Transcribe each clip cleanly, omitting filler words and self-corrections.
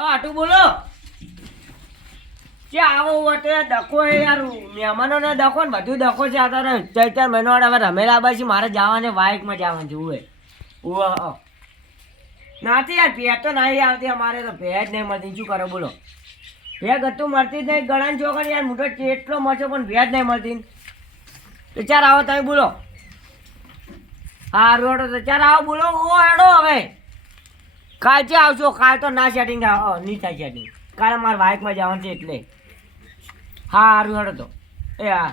આટું બોલો કે આવો વટે ડખો હે યાર મહેમાનોને ડખો ને બધું ડખો છે. આ તો 4 મહિનો હવે રમેલા બાજી મારે જવાને બાઇકમાં જવાનું છે. ઉવે નાથી યાર ભેજ તો નહીં આવતી અમારે તો ભેજ નહીં મળતી. શું કરો બોલો? ભેજ હતું મળતી જ નહીં. ગળાની ચોકડ યાર મોટો એટલો મળશે પણ ભેજ નહીં મળતી. તો ચાર આવો તમે બોલો. હા રોડો તો ચાર આવો બોલો. ઓ હેડો હવે કાલ છે આવશો. કાલ તો ના સેટિંગ નહીં થાય સેટિંગ. કાલે મારે બાઇકમાં જવાનું છે એટલે. હા સારું હેડો તો. એ હા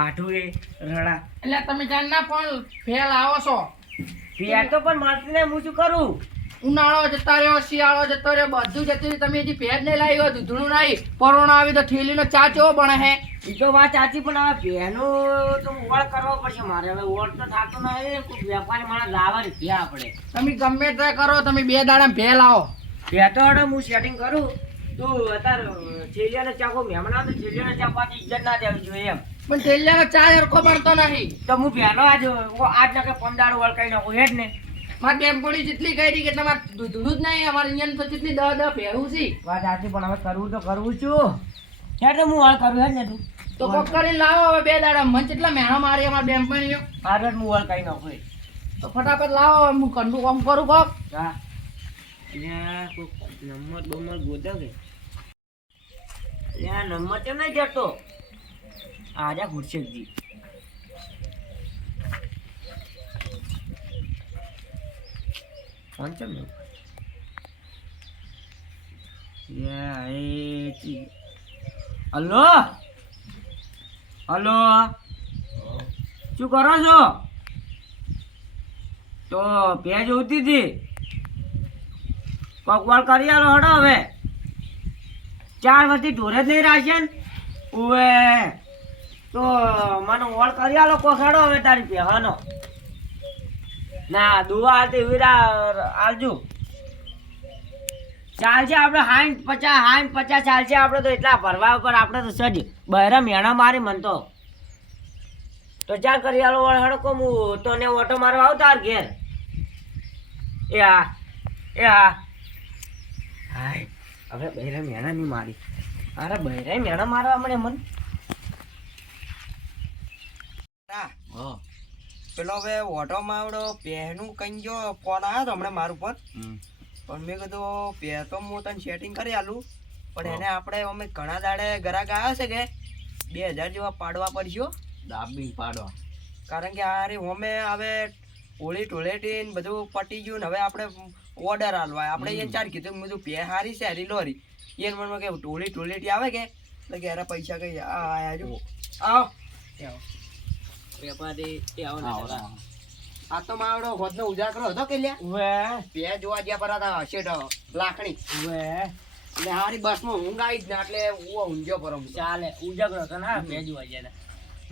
આઠું એ રડા એટલે તમે જાણના પણ ફેલ આવો છો. ભેજ તો પણ મળતી નહીં. હું શું કરું? ઉનાળો જતા રહ્યો, શિયાળો જતો રહ્યો, બધું જતું રહ્યું. તમે હજી ભેજ નહીં લાવી હોય, દૂધણું નહીં. પરોણા આવી તો ઠેલીનો ચા કેવો બને હે? એ તો વાત સાચી પણ હવે ભેનું તો ઓળ કરવો પડશે મારે. હવે ઓળ તો થતો નહીં. કોઈ વેપારી માણસ લાવવા રૂપિયા આપણે. તમે ગમે તે કરો, તમે 2 દાડા ભે લાવો. ભે તો હેડો હું સેટિંગ કરું. તું અત્યારે છેલ્યાને ચા કોઈ મહેમાન આવે તો છેલ્યાને ચા પાછી ઇજ્જત ના દેવી જોઈએ એમ. પણ ઠેલિયાનો ચા હરખો બનતો નહીં. તો હું ભેનો આજ ના કે 15 વળકાઈ નાખું હેડ ને. મારી બેનપણી જેટલી કહી કે તમારે દૂધણું જ નહીં. અમારે અહીંયા તો જેટલી 10 ભેરું છે. વાત સાચી પણ હવે કરવું તો કરવું છું. હેડ હું વળ કરું હેડ ને તું તો કોક કરીને લાવો હવે 2 દાડા. મને કેટલા મહેણો મારી અમારી બેનપણીઓ. હારત હું વળ કરી નાખું. તો ફટાફટ લાવો, હું કંડું કામ કરું કોક. હા નંબર બમર ગોતો કે નંબર કેમ નહીં જતો? આજા ગુરશેકજી ફોન ચમ હલો હલો શું કરો છો? તો ભેજ ઉતી હતી પકવાડ કરી આલો હડો. હવે 4 વર્ષથી ઢોરે જ નહીં રાશન. ઉવે તો મને ઓળ કરી આલો કોખાડો હવે તારી પહેવાનો. ના દુવા હતી વીરા આલજુ. ચાલશે આપણે 50 ચાલશે આપણે તો. એટલા ભરવા ઉપર આપણે તો સજ બહેરા મેણા મારી મન તો. તો ચાલ કરી આલો વળ હડો કો. હું તને ઓટો મારવા આવ તાર ઘેર. એ હા એ હા હાય હવે બહેરા મેણા નહીં મારી. અરે બહેરા મેણા મારવા મળે મન. પેલો હવે ઓટોમાં આવડો પહેનું કઈ જો ફોન આવ્યો તો હમણાં મારું પર. પણ મેં કીધું પે તો હું તને સેટિંગ કરી આલું પણ એને આપણે અમે ઘણા દાડે ગ્રાહક આવ્યા છે કે 2000 જેવા પાડવા પડશે. દાબી પાડવા. કારણ કે આ રે અમે હવે હોળી ટોળેટી ને બધું પટી ગયું ને હવે આપણે ઓર્ડર આલવા આપણે એને 4 કીધું. મેં કીધું પે હારી છે હારી લોરી. એને મનમાં કે હોળી ટોળેટી આવે કે એટલે કે અરે પૈસા કઈ આયા જો આવો વેપારી આ તો માવડો હોદનો ઉજાગરો હતો કે લ્યા પે જોવા જ્યાં પર હતા શેઠ લાખણી. એટલે હારી બસમાં ઊંઘ આવી જ ને એટલે ઊંઘ્યો પર ચાલે ઉજાગરો હતો ને બે જોવા ગયા.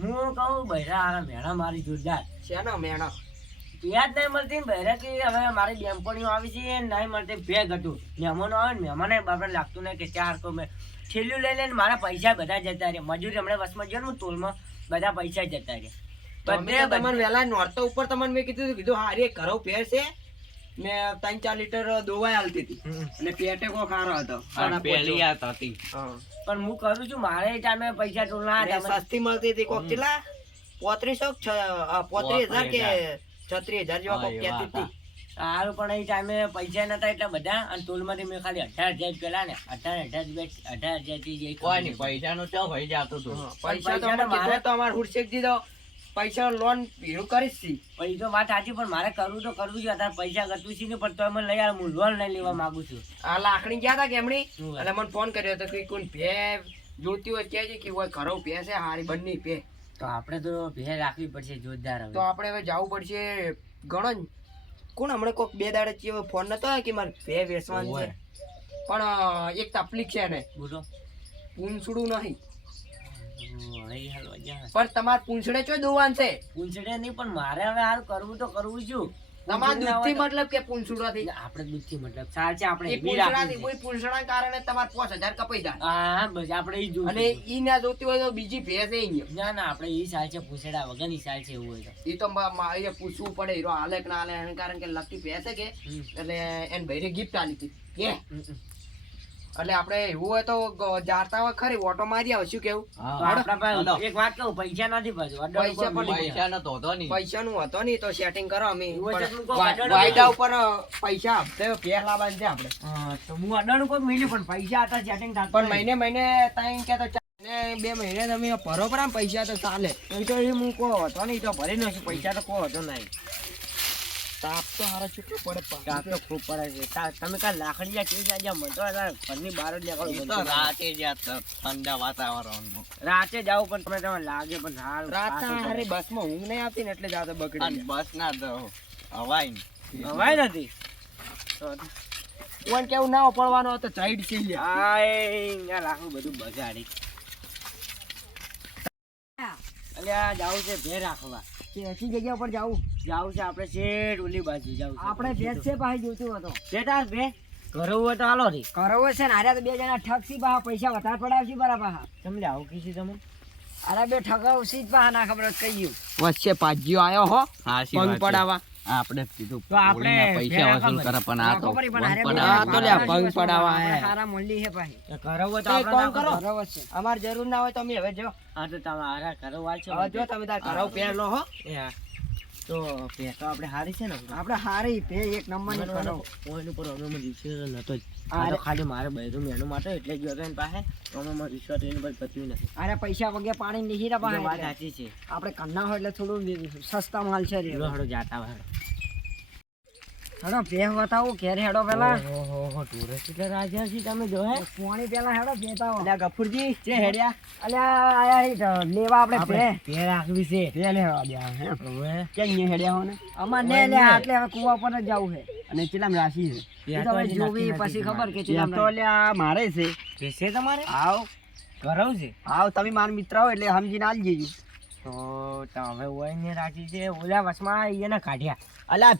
હું કહું બહેરા આ મેણા મારી જોરદાર છે ને મેણા યાદ નહીં મળતી. બહેરા કે હવે મારી બેનપણીઓ આવી છે નહીં મળતી. ભેગ હતું મહેમાનો આવે ને મહેમાને આપણે લાગતું નહીં કે 4 કો મેં છેલ્લું લઈ લઈને મારા પૈસા બધા જતા રહ્યા. મજૂરી હમણાં બસમાં ગયો ને તોલમાં બધા પૈસા જતા રહ્યા. તમને વેલા નોરતો ઉપર તમને મેં કીધું હારી ઘરો પેર છે ને 3-4 લીટર દોવાઈ હાલતી હતી અને પેટે કો ખારો હતો. પણ હું કરું છું મારે ટાઈમે પૈસા ટોલના સસ્તી મળતી હતી કોક કેટલા 35,000 કે 36,000 જેવા કોક કહેતી હતી. સારું પણ એ ટાઈમે પૈસા નતા એટલા બધા અને ટોલમાંથી મેં ખાલી 18,000 પેલા ને 18,000 થી કોઈ નહીં પૈસા નો ચો ભાઈ જાતો તો. પૈસા તો મારે તો અમાર હુરશેક દીધો પૈસા લોન ભીડું કરીશ છી. પછી તો વાત સાચી પણ મારે કરવું તો કરવું છે. અત્યારે પૈસા ગતું છે ને પણ તો મને લઈ હું લોન નહીં લેવા માંગુ છું. આ લાખણી ગયા હતા કેમણી એટલે મને ફોન કર્યો હતો કે કોઈ ભે જોતી હોય કહેજે કે હોય ઘરો ભે છે હારી બંને ભે. તો આપણે તો ભે રાખવી પડશે જોરદાર. તો આપણે હવે જવું પડશે ઘણો જ. કોણ હમણાં કોઈક 2 દાડે ચીવો ફોન નતો આવ્યો કે મારે ભે વેચવાનું છે પણ એક તકલીફ છે ને બોલો પૂંછડું નહીં. પણ તમારે પૂંછડે ચો દોવાન છે? પૂંછડે નહીં પણ મારે હવે હાલ કરવું તો કરવું છું. તમારા પૂંછડી ના દૂધથી હોય મતલબ કે પૂંછડાથી? તો આપણે દૂધથી મતલબ સાર છે આપણે એ એવી પૂંછડાથી રાખવી કોઈ પૂંછડા કારણે તમારે 5000 કપાઈ જાય. હા બસ આપણે ઈ જોઈશું. અને ઈ ના જોતી હોય તો બીજી ભેંસ એ અહીંયા. ના ના આપણે ઈ સાર છે પૂછડા વગરની સાર છે એવું હોય તો ઈ તો એ પૂછવું પડે હીરો હાલે કે ના હાલે એનું કારણ કે લકી ભેંસ છે કે એટલે એને ભાઈને ગિફ્ટ આલી હતી કે એટલે આપણે એવું હોય તો જાતા હોય ખરી ઓટો મારી આવ શું કેવું? તો આપણા પાસે એક વાત કહું પૈસા નથી પાછું પૈસા પણ પૈસાનું હતો નહીં તો સેટિંગ કરો અમે એવું હોય તો તું કહો, પણ અડાડો વાયદા ઉપર પૈસા હપ્તે પહે લાવવાનું છે આપણે. તો હું અડાણું કોઈ મિલ્યું પણ પૈસા હતા સેટિંગ થતું પણ નહીં. મહિને ત્રણ કે તો 2 મહિને તમે ભરો પર આમ પૈસા તો ચાલે. એ તો એ હું કહો હતો નહીં તો ભરી નાખું પૈસા તો કહો હતો નહીં. તાપ તો હારા ચૂકવું પડે પણ. તાપ તો ખૂબ પડે છે તમે કાલ લાકડીયા કેવી જાય મતો ઘરની બહાર જ નીકળો રાતે જાવ પણ તમે લાગે પણ સારું રાતના હારી બસમાં ઊંઘ નહીં આવતી ને એટલે જાતો બગડી હવાય નથી કોણ કેવું ના પડવાનો હતો સાઈડ છે લ્યા. આય લાખું બધું બગાડી અલ્યા જાવું છે ભે રાખવા એસી જગ્યા ઉપર જાવું. જાવું છે આપણે શેઠ ઓલી બાજુ જાવું છે આપણે ભેજ છે પાસે જોતું હતો બેટા ભે ઘરે હોય તો હાલો રી કરવો છે ને હારે તો 2 જણા ઠગસી બા પૈસા વધારે પડાવશી બરા પાહા. તમે આવું કીધું તમે અરે 2 ઠગાવશી જ બા ના ખબર કઈ ગયું વચ્ચે પાજીઓ આયો હો પંગ પડાવા. આપણે કીધું તો આપણે પૈસા વસૂલ કરે પણ આ તો આ તો લ્યા પંગ પડાવા આયા. સારા મંડી છે પાછી. ઘરે હોય તો તો એક કામ આપણે કરો અમાર જરૂર ના હોય તો અમે હવે જો હા તો તમારા ઘરે વાળ છે હવે જો તમે તાર ઘરાવ પહેરલો હો. એ હા તો ભે તો આપણે હારી છે ને આપણે હારી ભે એક નંબર ની કરો. ઓઈન ઉપર અમે રિશ્વત નતો જ આ તો ખાલી મારે બૈરું મેનું માટે એટલે જ ગયો હતો એની પાસે તો અમે રિશ્વત એની પર પત્યું નથી અરે પૈસા વગે પાણી નહીં રા એ વાત પાસે સાચી છે આપણે કન્ના હોય એટલે થોડું સસ્તા માલ છે રે. હળો જાતા હોય હેડો ભે બતાવો ઘેર હેડો પેલા ઓહો ટુરિસ્ટ એટલે રાજા છે તમે જો હે પાણી પેલા હેડો ભેતાવો. અલ્યા ગફુરજી જે હેડ્યા અલ્યા આયા ઈ તો લેવા આપણે ભે ભે રાખવી છે ભે લેવા ગયા હે ઓવે ક્યાં અહીંયા હેડ્યા હો ને અમાર ને લે એટલે હવે કુવા પર જ જવું છે. અને ચેલામ રાશી છે ત્યાં તો તો હવે હજી જોવી નક્કી પછી નથી ખબર કે ત્યાં ચેલામ તો અલ્યા મારે છે. છે તમારે આવ ઘરવ છે આવ તમે મારા મિત્ર હો એટલે સમજીને આલ જજો. તો તમે હોય ને રાખી છે ઓલા વસમાં એને કાઢ્યા અલ્યા